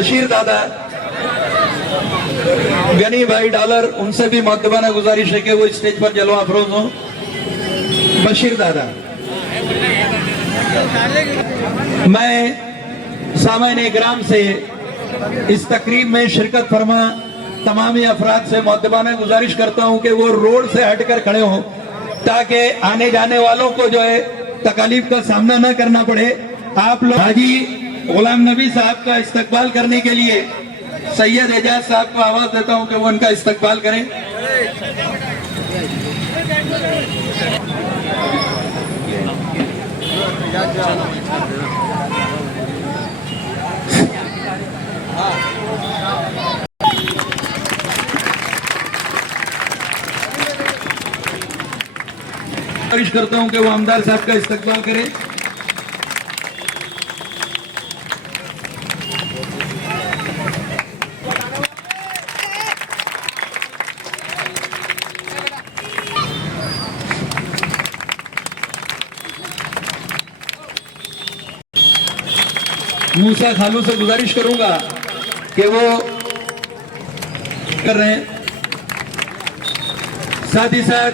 बशीर दादा, गनी भाई डॉलर, उनसे भी मुअद्दबाना गुजारिश है कि वो स्टेज पर जलवा अफरोज हो। बशीर दादा, मैं सामान्य इकराम से इस तकरीब में शिरकत फरमा तमामी अफराद से मुअद्दबाना गुजारिश करता हूं कि वो रोड से हटकर खड़े हों ताकि आने जाने वालों को जो है तकलीफ का सामना न करना पड़े। आप लोग हाजी गुलाम नबी साहब का इस्तकबाल करने के लिए सैयद एजाज साहब को आवाज देता हूं कि वो उनका इस्तकबाल करें। गुजारिश करता हूं कि वो आमदार साहब का इस्तकबाल करें। मूसा खालू से गुजारिश करूंगा कि वो कर रहे हैं। साथ ही साथ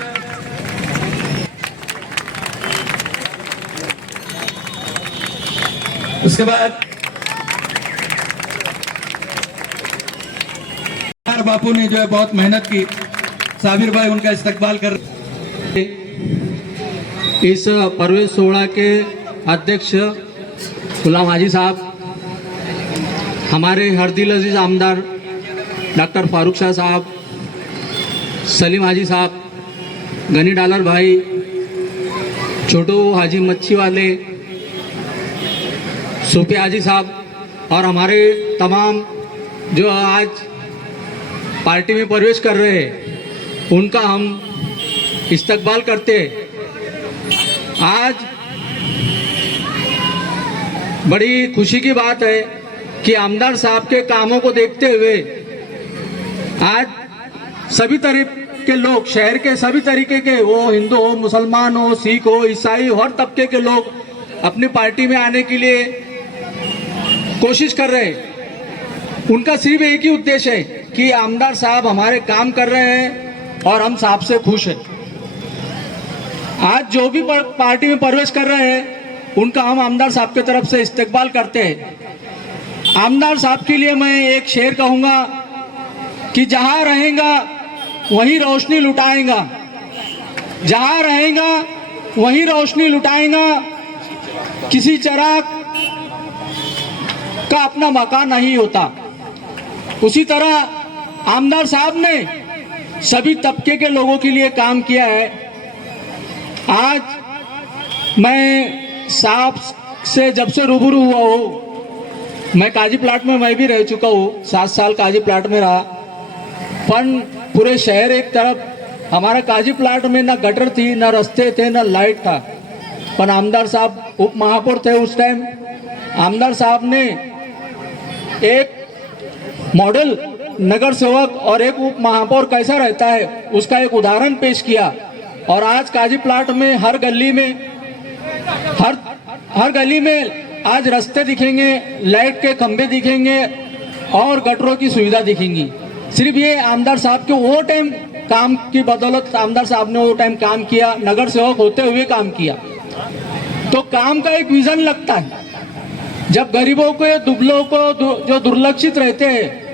उसके बाद बापू ने जो है बहुत मेहनत की, साबिर भाई उनका इस्तकबाल कर रहे। इस परवेज सोहड़ा के अध्यक्ष गुलाम हाजी साहब, हमारे हरदिल अजीज आमदार डॉक्टर फारूक शाह साहब, सलीम हाजी साहब, गनी डालर भाई, छोटू हाजी मच्छी वाले, सूफी हाजी साहब और हमारे तमाम जो आज पार्टी में प्रवेश कर रहे हैं, उनका हम इस्तकबाल करते हैं। आज बड़ी खुशी की बात है कि आमदार साहब के कामों को देखते हुए आज सभी तरह के लोग, शहर के सभी तरीके के, वो हिंदू हो, मुसलमान हो, सिख हो, ईसाई हो, हर तबके के लोग अपनी पार्टी में आने के लिए कोशिश कर रहे हैं। उनका सिर्फ एक ही उद्देश्य है कि आमदार साहब हमारे काम कर रहे हैं और हम साहब से खुश हैं। आज जो भी पार्टी में प्रवेश कर रहे हैं, उनका हम आमदार साहब की तरफ से इस्तकबाल करते हैं। आमदार साहब के लिए मैं एक शेर कहूँगा कि जहाँ रहेगा वहीं रोशनी लुटाएगा, जहाँ रहेगा वहीं रोशनी लुटाएगा, किसी चिराग का अपना मकान नहीं होता। उसी तरह आमदार साहब ने सभी तबके के लोगों के लिए काम किया है। आज मैं साहब से जब से रूबरू हुआ हूँ, मैं काजी प्लाट में मैं भी रह चुका हूँ, 7 साल काजी प्लाट में रहा। पर पूरे शहर एक तरफ, हमारे काजी प्लाट में ना गटर थी, ना रास्ते थे, ना लाइट था। पर आमदार साहब उप महापौर थे उस टाइम। आमदार साहब ने एक मॉडल नगर सेवक और एक उप महापौर कैसा रहता है उसका एक उदाहरण पेश किया। और आज काजी प्लाट में हर गली में आज रास्ते दिखेंगे, लाइट के खंभे दिखेंगे और गटरों की सुविधा दिखेंगी। सिर्फ ये आमदार साहब के वो टाइम काम की बदौलत आमदार साहब ने वो टाइम काम किया, नगर सेवक होते हुए काम किया। तो काम का एक विजन लगता है। जब गरीबों को, दुबलों को, जो दुर्लक्षित रहते हैं,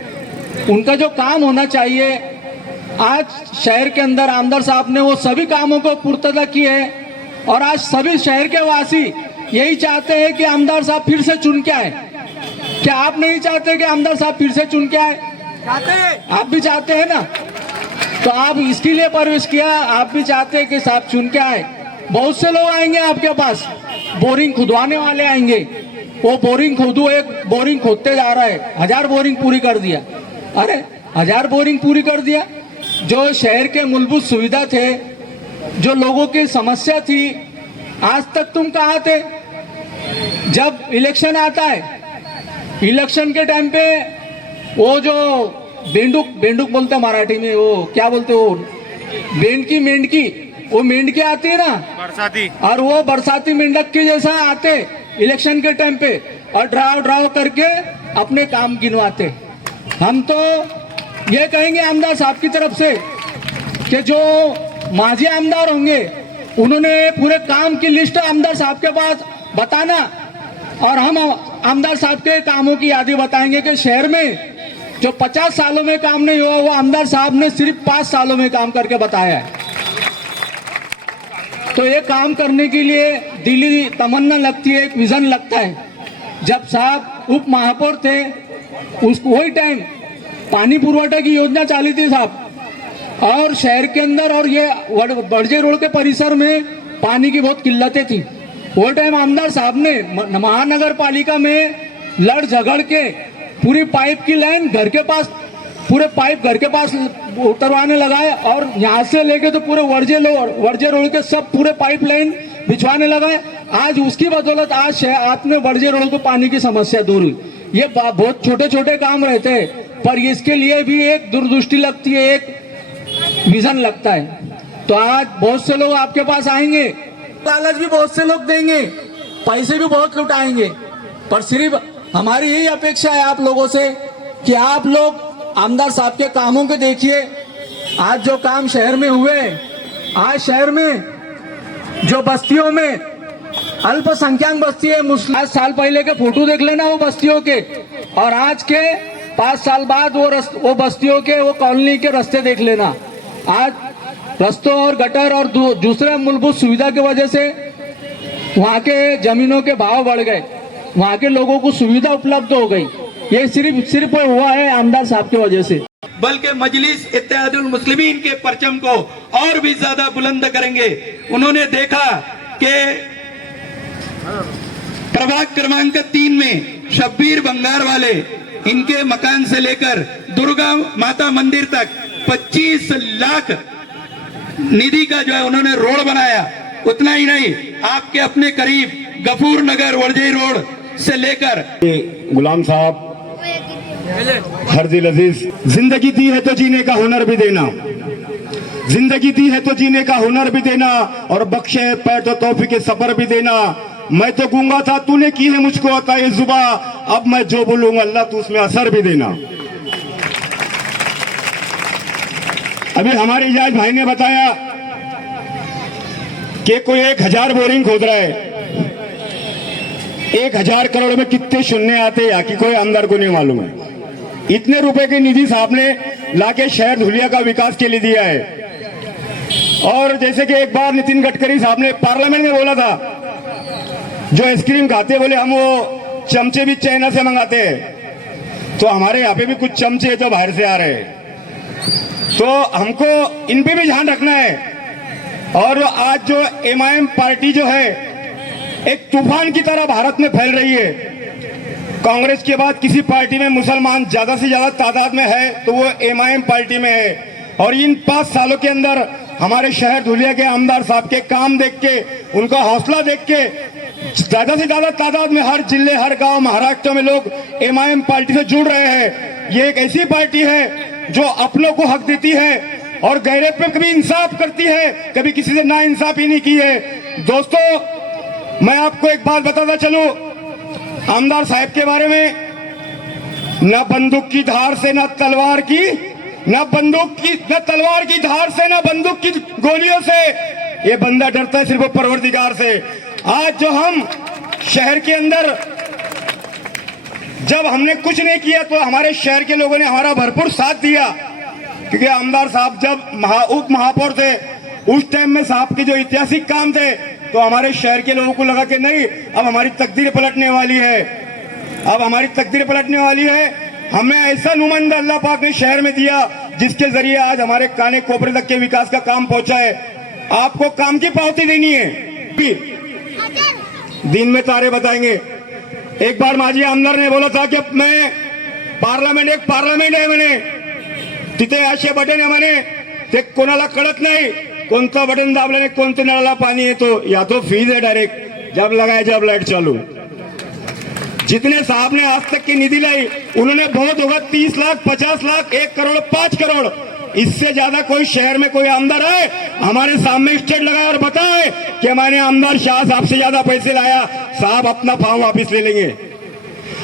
उनका जो काम होना चाहिए, आज शहर के अंदर आमदार साहब ने वो सभी कामों को पूर्तता की है। और आज सभी शहर के वासी यही चाहते हैं कि आमदार साहब फिर से चुन के आए। क्या आप नहीं चाहते कि आमदार साहब फिर से चुन के आए? चाहते हैं, आप भी चाहते हैं ना? तो आप इसके लिए प्रवेश किया, आप भी चाहते हैं कि साहब चुन के आए। बहुत से लोग आएंगे आपके पास, बोरिंग खुदवाने वाले आएंगे। वो बोरिंग खोदो, एक बोरिंग खोदते जा रहा है, 1000 बोरिंग पूरी कर दिया। अरे 1000 बोरिंग पूरी कर दिया। जो शहर के मूलभूत सुविधा थे, जो लोगों की समस्या थी, आज तक तुम कहाँ थे? जब इलेक्शन आता है, इलेक्शन के टाइम पे वो जो बेंडुक बोलते हैं मराठी में, वो क्या बोलते, वो मेंढकी, वो मेंढकी आती है ना, बरसाती, और वो बरसाती मेंढक के जैसा आते इलेक्शन के टाइम पे, और ड्राव करके अपने काम गिनवाते। हम तो ये कहेंगे आमदार साहब की तरफ से कि जो माजी आमदार होंगे उन्होंने पूरे काम की लिस्ट आमदार साहब के पास बताना, और हम आमदार साहब के कामों की यादी बताएंगे कि शहर में जो 50 सालों में काम नहीं हुआ वो आमदार साहब ने सिर्फ 5 सालों में काम करके बताया है। तो ये काम करने के लिए दिली तमन्ना लगती है, एक विजन लगता है। जब साहब उप महापौर थे उसको वही टाइम पानी पुरवठा की योजना चाली थी साहब, और शहर के अंदर और ये बड़जे रोड के परिसर में पानी की बहुत किल्लतें थी। वो टाइम आमदार साहब ने महानगर पालिका में लड़ झगड़ के पूरी पाइप की लाइन घर के पास, पूरे पाइप घर के पास उतरवाने लगाए, और यहाँ से लेके तो पूरे वर्जे रोड के सब पूरे पाइप लाइन बिछवाने लगाए। आज उसकी बदौलत आज आपने वर्जे रोड को पानी की समस्या दूर हुई। ये बहुत छोटे छोटे काम रहते हैं, पर इसके लिए भी एक दूरदृष्टि लगती है, एक विजन लगता है। तो आज बहुत से लोग आपके पास आएंगे, लालच भी बहुत से लोग देंगे, पैसे भी बहुत लुटाएंगे, पर सिर्फ हमारी यही अपेक्षा है आप लोगों से कि आप लोग आमदार साहब के कामों को देखिए। आज जो काम शहर में हुए, आज शहर में जो बस्तियों में अल्पसंख्यक बस्ती है, मुस्लिम, 5 साल पहले के फोटो देख लेना वो बस्तियों के, और आज के 5 साल बाद वो बस्तियों के, वो कॉलोनी के रास्ते देख लेना। आज रास्तों और गटर और दूसरे मूलभूत सुविधा की वजह से वहाँ के जमीनों के भाव बढ़ गए, वहाँ के लोगों को सुविधा उपलब्ध हो गई। ये सिर्फ हुआ है आमदार साहब की वजह से। बल्कि मजलिस इत्तेहादुल मुस्लिमीन के परचम को और भी ज्यादा बुलंद करेंगे। उन्होंने देखा कि प्रभाग क्रमांक 3 में शब्बीर बंगार वाले, इनके मकान से लेकर दुर्गा माता मंदिर तक 25 लाख निधि का जो है उन्होंने रोड बनाया। उतना ही नहीं, आपके अपने करीब गफूर नगर वर्जे रोड से लेकर गुलाम साहब हर दिल अजीज, जिंदगी दी है तो जीने का हुनर भी देना, जिंदगी दी है तो जीने का हुनर भी देना, और बख्शे है पैर तो तौफीक के सफर भी देना। मैं तो गूंगा था, तूने की है मुझको अता ये जुबा, अब मैं जो बोलूंगा अल्लाह तू उसमें असर भी देना। अभी हमारे इजाज भाई ने बताया कि कोई 1000 बोरिंग खोद रहा है। 1000 करोड़ में कितने शून्य आते हैं कि कोई आमदार को नहीं मालूम है। इतने रुपए की निधि साहब ने लाके शहर धुलिया का विकास के लिए दिया है। और जैसे कि एक बार नितिन गडकरी साहब ने पार्लियामेंट में बोला था, जो आइसक्रीम खाते बोले हम वो चमचे भी चाइना से मंगाते हैं, तो हमारे यहाँ पे भी कुछ चमचे जो बाहर से आ रहे हैं, तो हमको इन पे भी ध्यान रखना है। और आज जो MIM पार्टी जो है एक तूफान की तरह भारत में फैल रही है। कांग्रेस के बाद किसी पार्टी में मुसलमान ज्यादा से ज्यादा तादाद में है तो वो MIM पार्टी में है। और इन 5 सालों के अंदर हमारे शहर धुलिया के आमदार साहब के काम देख के, उनका हौसला देख के, ज्यादा से ज्यादा तादाद में हर जिले हर गांव महाराष्ट्र में लोग MIM पार्टी से जुड़ रहे हैं। ये एक ऐसी पार्टी है जो अपनों को हक देती है और गैरत पे कभी इंसाफ करती है, कभी किसी से ना इंसाफी नहीं की है। दोस्तों, मैं आपको एक बात बताता चलूं आमदार साहब के बारे में, न बंदूक की धार से न तलवार की, न तलवार की धार से न बंदूक की गोलियों से, ये बंदा डरता है सिर्फ परवरदिगार से। आज जो हम शहर के अंदर जब हमने कुछ नहीं किया तो हमारे शहर के लोगों ने हमारा भरपूर साथ दिया, क्योंकि आमदार साहब जब उप महापौर थे उस टाइम में साहब के जो ऐतिहासिक काम थे, तो हमारे शहर के लोगों को लगा कि नहीं, अब हमारी तकदीर पलटने वाली है, अब हमारी तकदीर पलटने वाली है। हमें ऐसा नुमाइंदा अल्लाह पाक ने शहर में दिया जिसके जरिए आज हमारे काने कोपरे तक के विकास का काम पहुंचा है। आपको काम की पावती देनी है, दिन में तारे बताएंगे। एक बार माजी आमदार ने बोला था कि मैं पार्लमेंट आहे म्हणे, तिथे असे बटन आहे म्हणे, ते कोणाला कळत नाही कोणतं बटन दाबल्याने कोणत्या नळाला पाणी येतो, या तो फीज है डायरेक्ट, जब लगाए जब लाइट चालू। जितने साहब ने आज तक की निधि लाई उन्होंने बहुत होगा 30 लाख 50 लाख 1 करोड़ 5 करोड़, इससे ज्यादा कोई शहर में कोई आमदार है हमारे सामने स्टेट लगाए और बताए कि मैंने आमदार शाह साहब से ज्यादा पैसे लाया, साहब अपना फॉर्म वापिस ले लेंगे।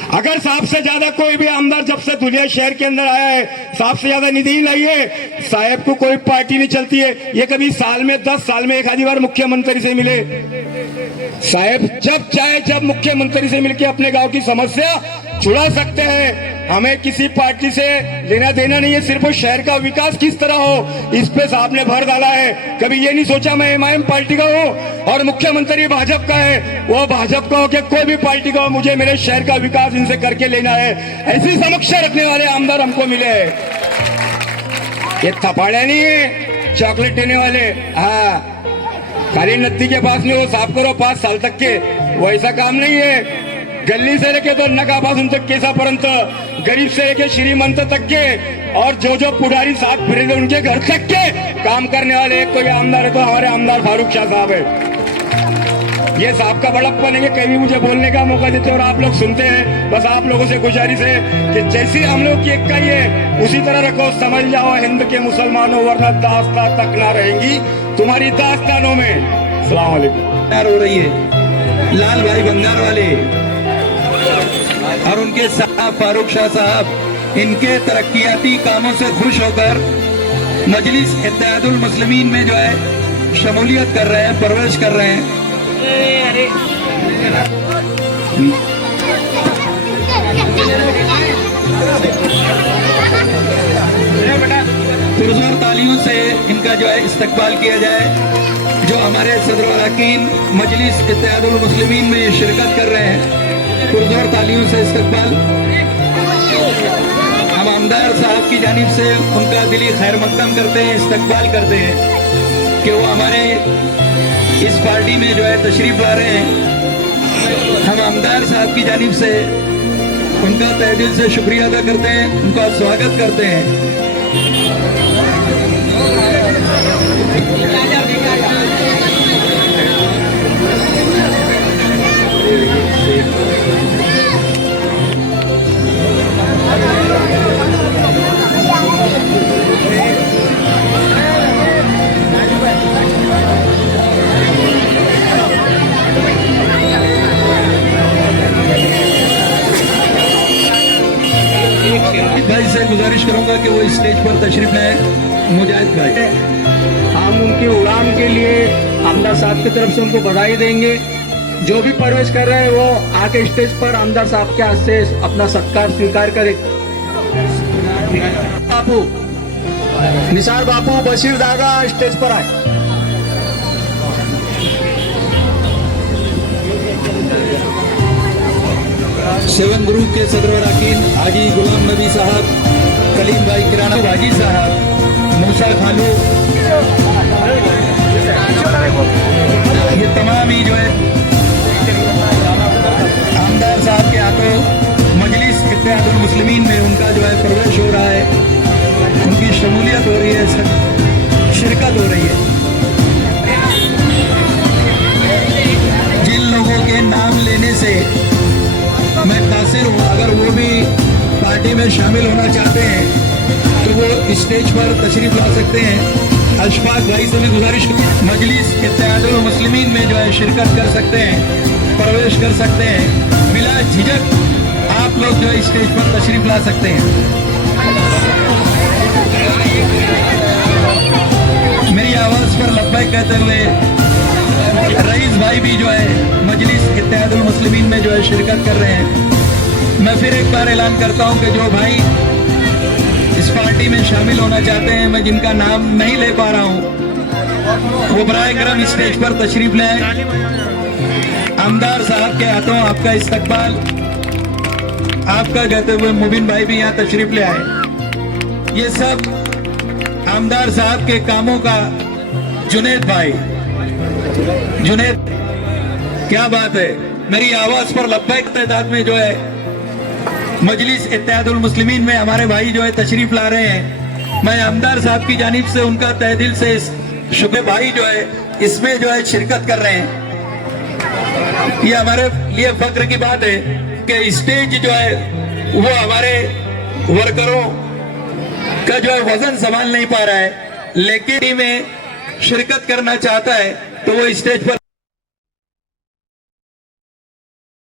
अगर साहब से ज्यादा कोई भी आमदार जब से धुलिया शहर के अंदर आया है, साहब से ज्यादा निधि ही नहीं है। साहब को कोई पार्टी नहीं चलती है। ये कभी साल में 10 साल में एक आधी बार मुख्यमंत्री से मिले। साहब जब चाहे जब मुख्यमंत्री से मिलकर अपने गांव की समस्या छुड़ा सकते हैं। हमें किसी पार्टी से लेना देना नहीं है, सिर्फ वो शहर का विकास किस तरह हो इस पे साहब ने भर डाला है। कभी ये नहीं सोचा मैं एमआईएम पार्टी का हूँ और मुख्यमंत्री भाजपा का है, वो भाजपा का हो कि कोई भी पार्टी का हो, मुझे मेरे शहर का विकास इनसे करके लेना है। ऐसी समीक्षा रखने वाले आमदार हमको मिले हैं। ये थपाड़े नहीं है चॉकलेट देने वाले। हाँ, खाली नत्ती के पास नहीं, वो साफ करो 5 साल तक के, वैसा काम नहीं है। गली से लेके तो नकापासून तक केसापर्यंत, गरीब से लेके श्रीमंत तक के, और जो जो पुजारी साथ फिरे उनके घर तक के काम करने वाले एक कोई आमदार है तो हमारे आमदार फारूक शाह साहब है। ये साहब का बड़प्पन है कि कहीं भी मुझे बोलने का मौका देते और आप लोग सुनते हैं। बस आप लोगों से गुजारिश है कि जैसी हम लोग की इकाई है उसी तरह रखो। समझ जाओ हिंद के मुसलमानों, वरना दास्तां तक ना रहेंगी तुम्हारी दास्तानों में। अस्सलाम वालेकुम। हो रही है लाल भाई बंगार वाले और उनके साहब फारूक शाह साहब इनके तरक्याती कामों से खुश होकर मजलिस इत्तेहादुल मुस्लिमीन में जो है शमूलियत कर रहे हैं, प्रवेश कर रहे हैं। पुरजोर तालियों से इनका जो है इस्तकबाल किया जाए। जो हमारे सदर अरकान मजलिस इत्तेहादुल मुस्लिमीन में शिरकत कर रहे हैं, पुरजोर तालियों से इस्तकबाल। हम आमदार साहब की जानिब से उनका दिली खैर मकदम करते हैं, इस्तकबाल करते हैं कि वो हमारे इस पार्टी में जो है तशरीफ ला रहे हैं। हम आमदार साहब की जानिब से उनका तहे दिल से शुक्रिया अदा करते हैं, उनका स्वागत करते हैं। भाई से गुजारिश करूंगा कि वो स्टेज पर तशरीफ लाए। मुजाहिद भाई, हम उनकी उड़ान के लिए आमदार साहब की तरफ से उनको बधाई देंगे। जो भी प्रवेश कर रहे हैं वो आके स्टेज पर आमदार साहब के हाथ से अपना सत्कार स्वीकार करें। बापू निसार बापू बशीर दागा स्टेज पर आए। सेवन ग्रुप के सदर अरकान हाजी गुलाम नबी साहब, कलीम भाई किराना भाजी साहब, मूसा खालू, ये तमाम ही जो है आमदार साहब के हाथों मजलिस इत्तेहादुल मुस्लिमीन में उनका जो है प्रवेश हो रहा है, उनकी शमूलियत हो रही है, शिरकत हो रही है। जिन लोगों के नाम लेने से मैं तासिर हूँ, अगर वो भी पार्टी में शामिल होना चाहते हैं तो वो स्टेज पर तशरीफ ला सकते हैं। अशफाक भाई से मैं गुजारिश करूँ, मजलिस इत्तेहादुल मुस्लिमीन में जो है शिरकत कर सकते हैं, प्रवेश कर सकते हैं। बिला झिझक आप लोग जो है स्टेज पर तशरीफ ला सकते हैं। मेरी आवाज पर लब्बैक कहते हुए रईस भाई भी जो है मजलिस इत्तेहादुल मुस्लिमीन में जो है शिरकत कर रहे हैं। मैं फिर एक बार ऐलान करता हूं कि जो भाई इस पार्टी में शामिल होना चाहते हैं, मैं जिनका नाम नहीं ले पा रहा हूं, वो बराए करम स्टेज पर तशरीफ ले आए। आमदार साहब के हाथों आपका इस्तकबाल, आपका कहते हुए मुबिन भाई भी यहाँ तशरीफ ले आए। ये सब आमदार साहब के कामों का जुनेद भाई, जुनेद क्या बात है। मेरी आवाज पर लब्बैक तादाद में जो है मजलिस इत्तेहादुल मुस्लिमीन में हमारे भाई जो है तशरीफ ला रहे हैं। मैं आमदार साहब की जानिब से उनका तहे दिल से शुक्र भाई जो है इसमें जो है शिरकत कर रहे हैं। ये हमारे लिए फक्र की बात है कि स्टेज जो है वो हमारे वर्करों का जो है वजन संभाल नहीं पा रहा है, लेकिन में शिरकत करना चाहता है तो वो स्टेज पर